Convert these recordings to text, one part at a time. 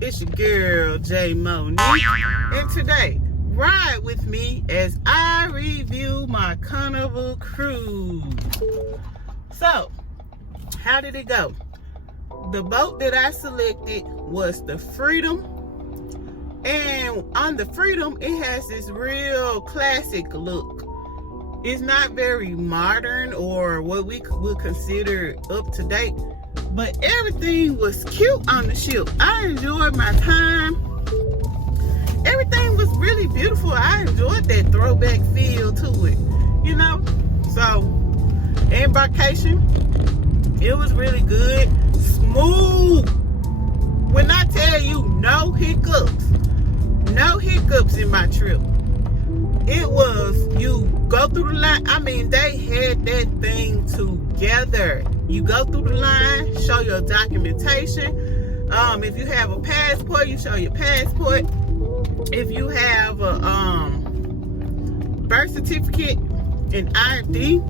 It's your girl, J Monique, and today, ride with me as I review my Carnival cruise. So, how did it go? The boat that I selected was the Freedom, and on the Freedom, it has this real classic look. It's not very modern or what we would consider up to date, but everything was cute on the ship. I enjoyed my time. Everything was really beautiful. I enjoyed that throwback feel to it, you know? So, embarkation, it was really good. Smooth. When I tell you no hiccups in my trip. It was, you go through the line. I mean, they had that thing together. You go through the line, show your documentation. If you have a passport, you show your passport. If you have a birth certificate and ID,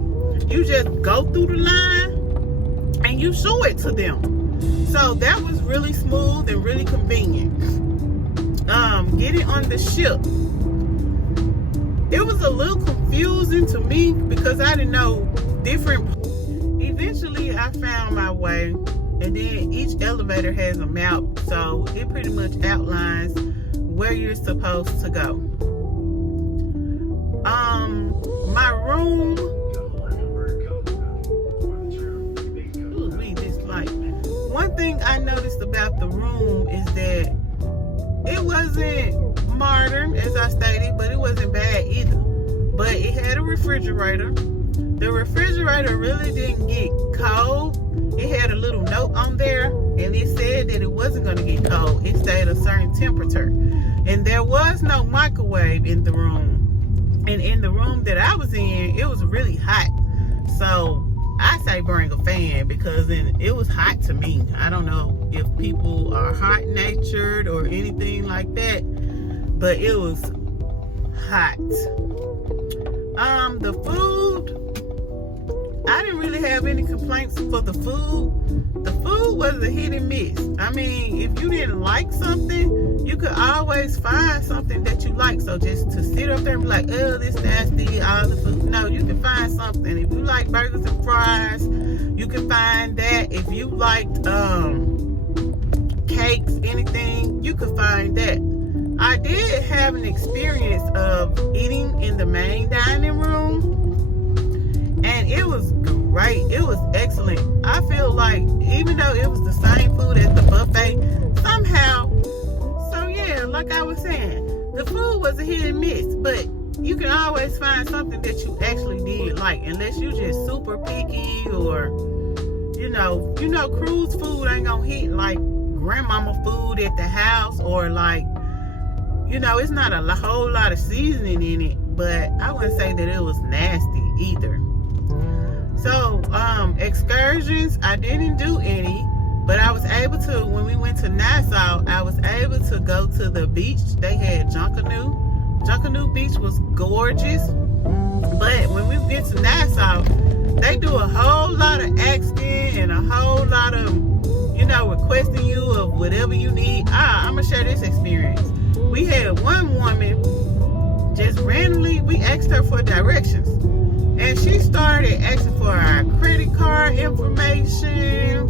you just go through the line and you show it to them. So that was really smooth and really convenient. Getting on the ship, it was a little confusing to me because I didn't know different. Eventually I found my way, and then each elevator has a map, so it pretty much outlines where you're supposed to go. My room, one thing I noticed about the room is that it wasn't modern, as I stated, but it wasn't bad either. But it had a refrigerator. The refrigerator really didn't get cold. It had a little note on there, and it said that it wasn't going to get cold. It stayed a certain temperature. And there was no microwave in the room. And in the room that I was in, it was really hot. So I say bring a fan, because it was hot to me. I don't know if people are hot-natured or anything like that, but it was hot. The food, I didn't really have any complaints for the food. The food was a hit and miss. I mean, if you didn't like something, you could always find something that you like. So just to sit up there and be like, oh, this nasty, all the food. No, you can find something. If you like burgers and fries, you can find that. If you liked cakes, anything, you could find that. I did have an experience of eating in the main dining room, and it was great. It was excellent. I feel like even though it was the same food as the buffet, somehow, so yeah, like I was saying, the food was a hit and miss, but you can always find something that you actually did like, unless you just super picky, or you know cruise food ain't gonna hit like grandmama food at the house, or like, it's not a whole lot of seasoning in it, but I wouldn't say that it was nasty either. So, excursions, I didn't do any, but I was able to, when we went to Nassau, I was able to go to the beach. They had Junkanoo. Junkanoo Beach was gorgeous, but when we get to Nassau, they do a whole lot of asking and a whole lot of, requesting you of whatever you need. I'm going to share this experience. We had one woman, just randomly, we asked her for directions. And she started asking for our credit card information.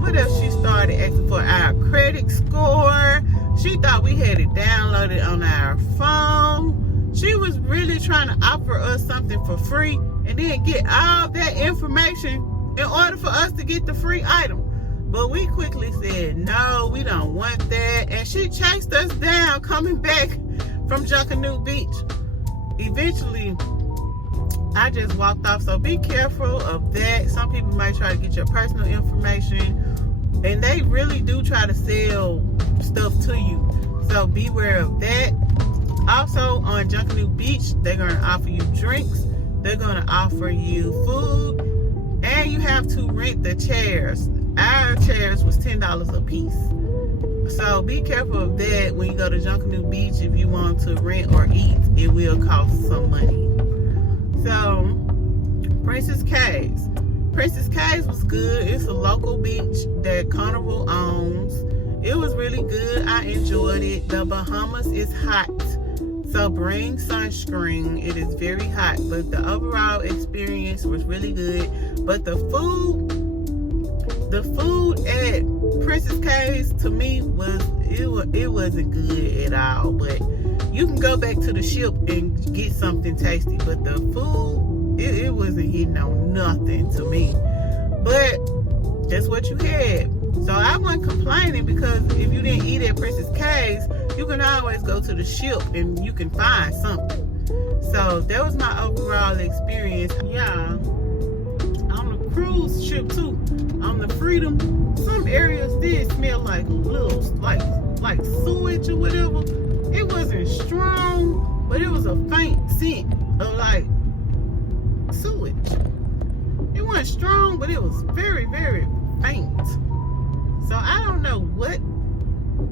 What else? She started asking for our credit score. She thought we had it downloaded on our phone. She was really trying to offer us something for free and then get all that information in order for us to get the free item. But we quickly said, no, we don't want that. And she chased us down coming back from Junkanoo Beach. Eventually, I just walked off. So be careful of that. Some people might try to get your personal information, and they really do try to sell stuff to you. So beware of that. Also, on Junkanoo Beach, they're going to offer you drinks. They're going to offer you food. And you have to rent the chairs. Our chairs was $10 a piece. So be careful of that when you go to Junkanoo Beach. If you want to rent or eat, it will cost some money. So, Princess Caves. Princess Caves was good. It's a local beach that Carnival owns. It was really good. I enjoyed it. The Bahamas is hot, so bring sunscreen. It is very hot, but the overall experience was really good. But the food at Princess Caves to me it wasn't good at all. But you can go back to the ship and get something tasty. But the food, it wasn't hitting on nothing to me. But that's what you had. So I wasn't complaining, because if you didn't eat at Princess Caves, you can always go to the ship and you can find something. So that was my overall experience. Yeah, on the cruise ship too, on the Freedom, some areas did smell like little, like sewage or whatever. It wasn't strong, but it was a faint scent of like sewage. It wasn't strong, but it was very, very faint. So I don't know what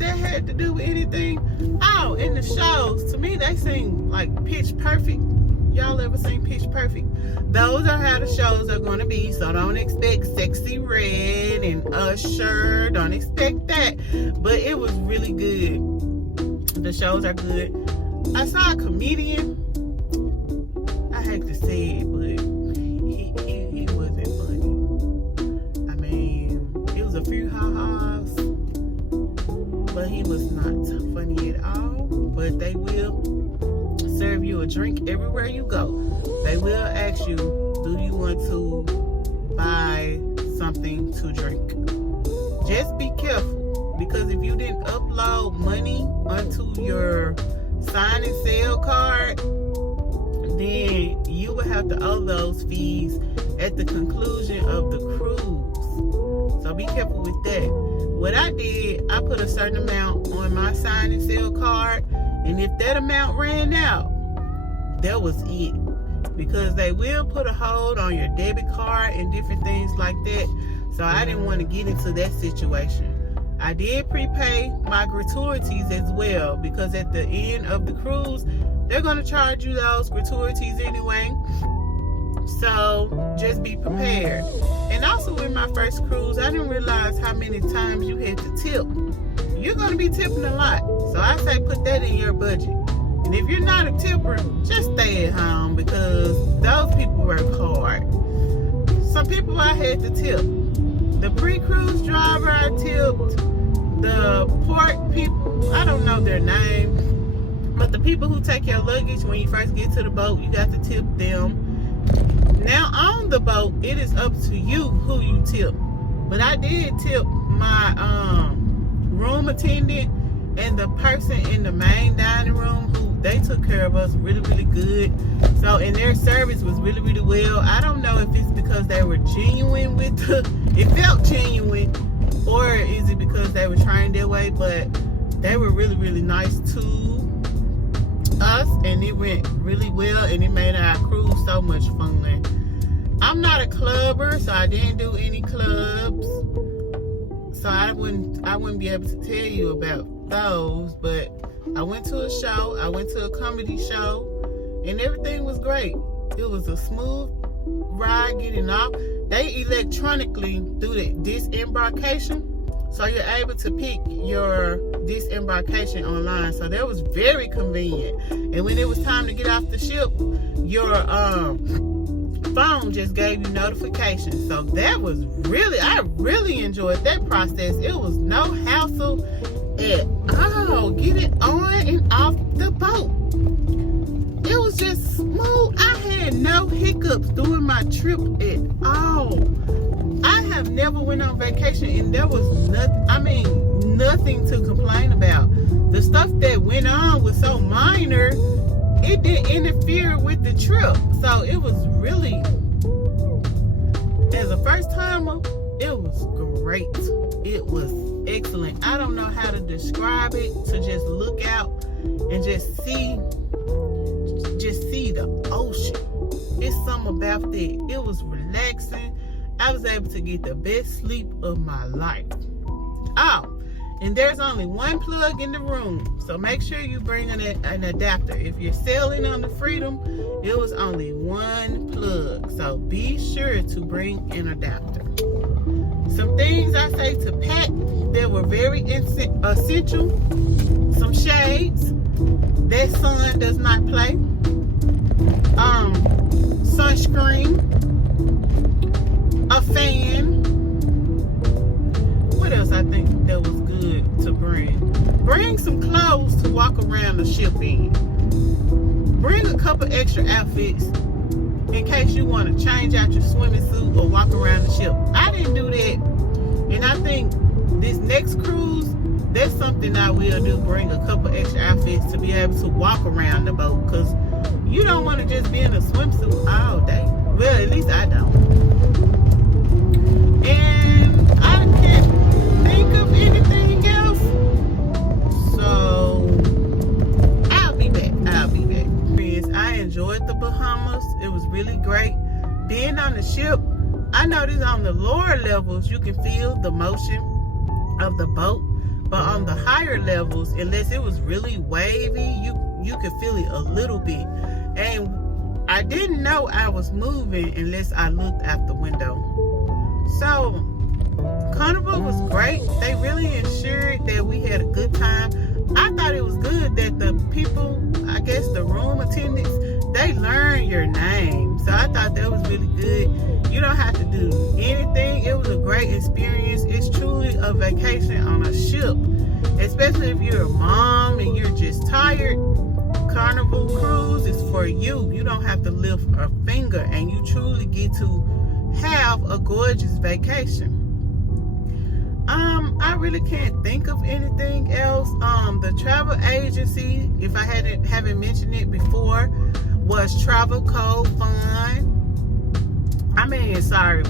that had to do with anything. Oh, in the shows, to me they seem like Pitch Perfect. Y'all ever seen Pitch Perfect? Those are how the shows are going to be. So don't expect Sexy Red and Usher. Don't expect that. But it was really good. The shows are good. I saw a comedian. I hate to say it, but he wasn't funny. I mean, it was a few ha-has, but he was not funny at all. But they will serve you a drink everywhere you go. They will ask you, do you want to buy something to drink? Just be careful, because if you didn't upload money onto your sign and sell card, then you will have to owe those fees at the conclusion of the cruise. So be careful with that. What I did, I put a certain amount on my sign and sell card, and if that amount ran out, that was it. Because they will put a hold on your debit card and different things like that. So I didn't want to get into that situation. I did prepay my gratuities as well, because at the end of the cruise, they're going to charge you those gratuities anyway. So just be prepared. And also in my first cruise, I didn't realize how many times you had to tip. You're going to be tipping a lot. So I say put that in your budget. And if you're not a tipper, just stay at home, because those people work hard. Some people I had to tip. The Precruise driver I tipped. The port people, I don't know their name, but the people who take your luggage when you first get to the boat, you got to tip them. Now on the boat, it is up to you who you tip. But I did tip my room attendant and the person in the main dining room, who they took care of us really, really good. So, and their service was really, really well. I don't know if it's because they were genuine with it felt genuine, or is it because they were trained that way, but they were really, really nice to us, and it went really well, and it made our cruise so much fun. I'm not a clubber, so I didn't do any clubs, so I wouldn't be able to tell you about those. But I went to a show, I went to a comedy show, and everything was great. It was a smooth ride getting off. They electronically do the disembarkation, so you're able to pick your disembarkation online. So that was very convenient. And when it was time to get off the ship, your phone just gave you notifications. So that was I really enjoyed that process. It was no hassle at all getting on and off the boat. It was just smooth. I had no hiccups during my trip at all. I have never went on vacation and there was nothing to complain about. The stuff that went on was so minor, it didn't interfere with the trip. So it was really, as a first timer, it was great. It was excellent. I don't know how to describe it, to just look out and just see the ocean. It's something about that. It was relaxing. I was able to get the best sleep of my life. Oh, and there's only one plug in the room, so make sure you bring an adapter. If you're sailing on the Freedom, it was only one plug, so be sure to bring an adapter. Some things I say to pack that were very essential. Some shades. That sun does not play. Sunscreen. A fan. What else I think that was good to bring? Bring some clothes to walk around the ship in. Bring a couple extra outfits in case you want to change out your swimming suit or walk around the ship. I didn't do that. And I think this next cruise, that's something I will do. Bring a couple extra outfits to be able to walk around the boat. Because you don't want to just be in a swimsuit all day. Well, at least I don't. And I can't think of anything else. So, I'll be back. Friends, I enjoyed the Bahamas. It was really great. Being on the ship, I noticed on the lower levels, you can feel the motion of the boat. But on the higher levels, unless it was really wavy, you could feel it a little bit. And I didn't know I was moving unless I looked out the window. So, Carnival was great. They really ensured that we had a good time. I thought it was good that the people, I guess the room attendants, they learn your name. So I thought that was really good. You don't have to do anything. It was a great experience. It's truly a vacation on a ship. Especially if you're a mom and you're just tired. Carnival Cruise is for you. You don't have to lift a finger, and you truly get to have a gorgeous vacation. I really can't think of anything else. The travel agency, if I haven't mentioned it before, was Travel Cold Fun.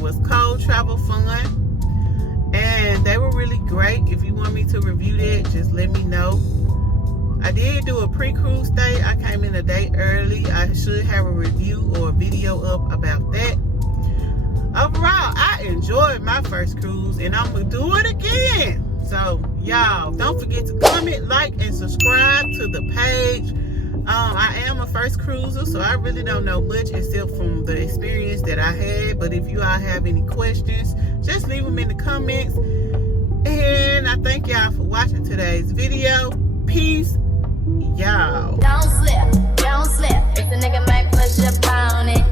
Was Cold Travel Fun. And they were really great. If you want me to review that, just let me know. I did do a pre-cruise stay. I came in a day early. I should have a review or a video up about that. Overall, I enjoyed my first cruise, and I'm going to do it again. So, y'all, don't forget to comment, like, and subscribe to the page. I am a first cruiser, so I really don't know much except from the experience that I had. But if you all have any questions, just leave them in the comments. And I thank y'all for watching today's video. Peace, y'all. Don't slip. If the nigga might push up on it.